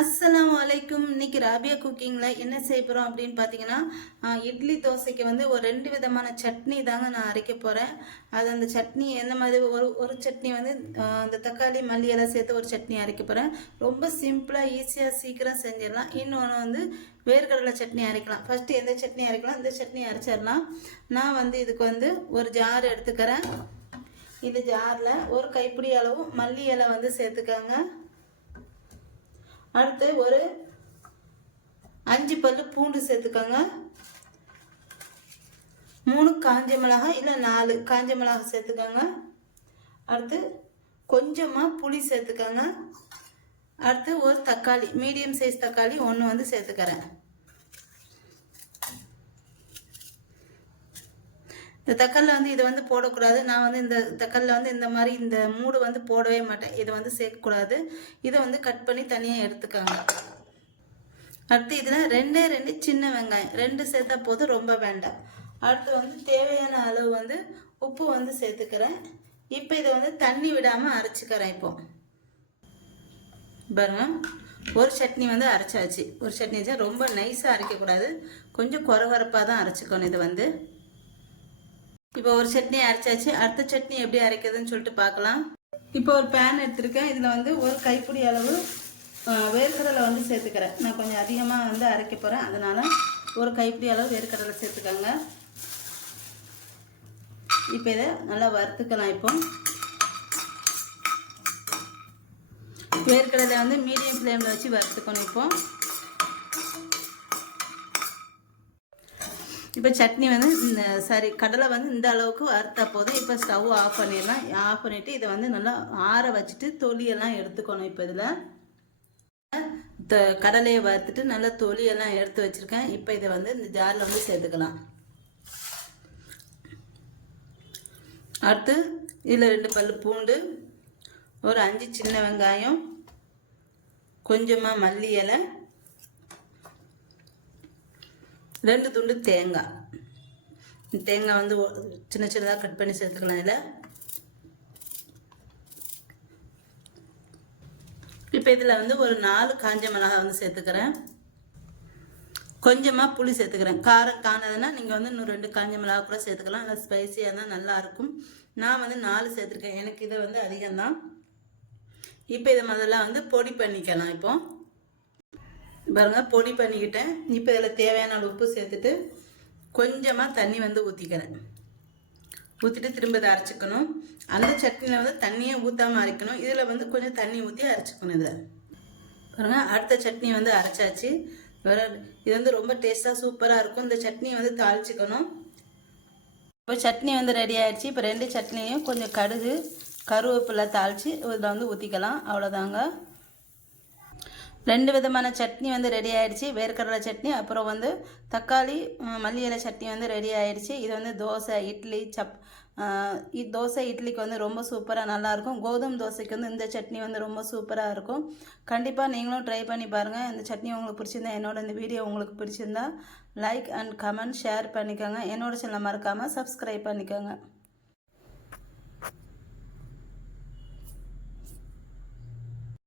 அஸ்ஸலாமு அலைக்கும். இன்னைக்கு ராபியா குக்கிங்கில் என்ன செய்ய போகிறோம் அப்படின்னு பார்த்தீங்கன்னா, இட்லி தோசைக்கு வந்து ஒரு 2 விதமான சட்னி தாங்க நான் அரைக்க போகிறேன். அந்த சட்னி எந்த மாதிரி ஒரு சட்னி வந்து இந்த தக்காளி மல்லி எல்லாம் சேர்த்து ஒரு சட்னி அரைக்க போகிறேன். ரொம்ப சிம்பிளாக ஈஸியாக சீக்கிரம் செஞ்சிடலாம். இன்னொன்று வந்து வேர்க்கடலை சட்னி அரைக்கலாம். ஃபஸ்ட்டு எந்த சட்னி அரைக்கலாம், இந்த சட்னி அரைச்சிடலாம். நான் வந்து இதுக்கு வந்து ஒரு ஜார் எடுத்துக்கிறேன். இந்த ஜாரில் ஒரு கைப்பிடி அளவு மல்லி இலை வந்து சேர்த்துக்கோங்க. அடுத்து ஒரு 5 பல்லு பூண்டு சேர்த்துக்கோங்க. 3 காஞ்ச மிளகாய் இல்லை 4 காஞ்ச மிளகாய் சேர்த்துக்கோங்க. அடுத்து கொஞ்சமாக புளி சேர்த்துக்கோங்க. அடுத்து ஒரு தக்காளி, மீடியம் சைஸ் தக்காளி 1 வந்து சேர்த்துக்கிறேன். இந்த தக்காளியில் வந்து இதை வந்து போடக்கூடாது. நான் வந்து இந்த தக்காளியில் வந்து இந்த மாதிரி இந்த மூடு வந்து போடவே மாட்டேன். இதை வந்து சேர்க்கக்கூடாது. இதை வந்து கட் பண்ணி தனியாக எடுத்துக்கோங்க. அடுத்து இதில் 2 சின்ன வெங்காயம் 2 சேர்த்தா போதும், ரொம்ப வேண்டாம். அடுத்து வந்து தேவையான அளவு வந்து உப்பு வந்து சேர்த்துக்கிறேன். இப்போ இதை வந்து தண்ணி விடாமல் அரைச்சிக்கிறேன். இப்போ பாருங்க, ஒரு சட்னி வந்து அரைச்சாச்சு. ஒரு சட்னி வச்சா ரொம்ப நைஸாக அரைக்கக்கூடாது, கொஞ்சம் குறகுறப்பாக தான் அரைச்சிக்கணும். இது வந்து இப்போ ஒரு சட்னி அரைச்சாச்சு. அடுத்த சட்னி எப்படி அரைக்கிறதுன்னு சொல்லிட்டு பார்க்கலாம். இப்போ ஒரு பேன் எடுத்துருக்கேன். இதில் வந்து ஒரு கைப்பிடி அளவு வேர்க்கடலை வந்து சேர்த்துக்கிறேன். நான் கொஞ்சம் அதிகமாக வந்து அரைக்க போகிறேன், அதனால் ஒரு கைப்பிடி அளவு வேர்க்கடலை சேர்த்துக்கோங்க. இப்போ இதை நல்லா வறுத்துக்கலாம். இப்போ வேர்க்கடலை வந்து மீடியம் ஃப்ளேமில் வச்சு வறுத்துக்கணும். இப்போ சட்னி வந்து கடலை வந்து இந்த அளவுக்கு வறுத்தா போதும். இப்போ ஸ்டவ் ஆஃப் பண்ணிடலாம். ஆஃப் பண்ணிவிட்டு இதை வந்து நல்லா ஆற வச்சுட்டு தொலியெல்லாம் எடுத்துக்கணும். இப்போ இதில் கடலையை வறுத்துட்டு நல்லா தொலியெல்லாம் எடுத்து வச்சுருக்கேன். இப்போ இதை வந்து இந்த ஜாரில் வந்து சேர்த்துக்கலாம். அடுத்து இதில் 2 பல்லு பூண்டு, ஒரு 5 சின்ன வெங்காயம், கொஞ்சமாக மல்லி இலை, 2 துண்டு தேங்காய். தேங்காய் வந்து சின்ன சின்னதாக கட் பண்ணி சேர்த்துக்கலாம். இதில் இப்போ இதில் வந்து ஒரு 4 காஞ்ச மிளகாய் வந்து சேர்த்துக்கிறேன். கொஞ்சமாக புளி சேர்த்துக்கிறேன். காரம் காணதுன்னா நீங்கள் வந்து இன்னும் 2 காஞ்ச மிளகாய் கூட சேர்த்துக்கலாம். நல்லா ஸ்பைஸியாக தான் நல்லாயிருக்கும். நான் வந்து 4 சேர்த்துருக்கேன், எனக்கு இதை வந்து அதிகம்தான். இப்போ இதை முதல்ல வந்து பொடி பண்ணிக்கலாம். இப்போ பாருங்க, பொடி பண்ணிக்கிட்டேன். இப்போ இதில் தேவையான உப்பு சேர்த்துட்டு கொஞ்சமாக தண்ணி வந்து ஊற்றிக்கிறேன். ஊற்றிட்டு திரும்ப இதை அரைச்சிக்கணும். அந்த சட்னியில் வந்து தண்ணியை ஊற்றாமல் அரைக்கணும். இதில் வந்து கொஞ்சம் தண்ணி ஊற்றி அரைச்சிக்கணும். இதை பாருங்கள், அடுத்த சட்னி வந்து அரைச்சாச்சு. இது வந்து ரொம்ப டேஸ்ட்டாக சூப்பராக இருக்கும். இந்த சட்னியை வந்து தாளிச்சிக்கணும். இப்போ சட்னி வந்து ரெடி ஆகிடுச்சு. இப்போ 2 சட்னியும் கொஞ்சம் கடுகு கருவேப்பிலை தாளித்து இதில் வந்து ஊற்றிக்கலாம். அவ்வளோதாங்க. 2 விதமான சட்னி வந்து ரெடி ஆகிடுச்சு. வேர்க்கடலை சட்னி, அப்புறம் வந்து தக்காளி மல்லி இலை சட்னி வந்து ரெடி ஆகிடுச்சு. இது வந்து தோசை இட்லிக்கு வந்து ரொம்ப சூப்பராக நல்லாயிருக்கும். கோதுமை தோசைக்கு வந்து இந்த சட்னி வந்து ரொம்ப சூப்பராக இருக்கும். கண்டிப்பாக நீங்களும் ட்ரை பண்ணி பாருங்கள். இந்த சட்னி உங்களுக்கு பிடிச்சிருந்தா, என்னோட இந்த வீடியோ உங்களுக்கு பிடிச்சிருந்தா லைக் அண்ட் கமெண்ட் ஷேர் பண்ணிக்கோங்க. என்னோட சேனலை மறக்காமல் சப்ஸ்கிரைப் பண்ணிக்கோங்க.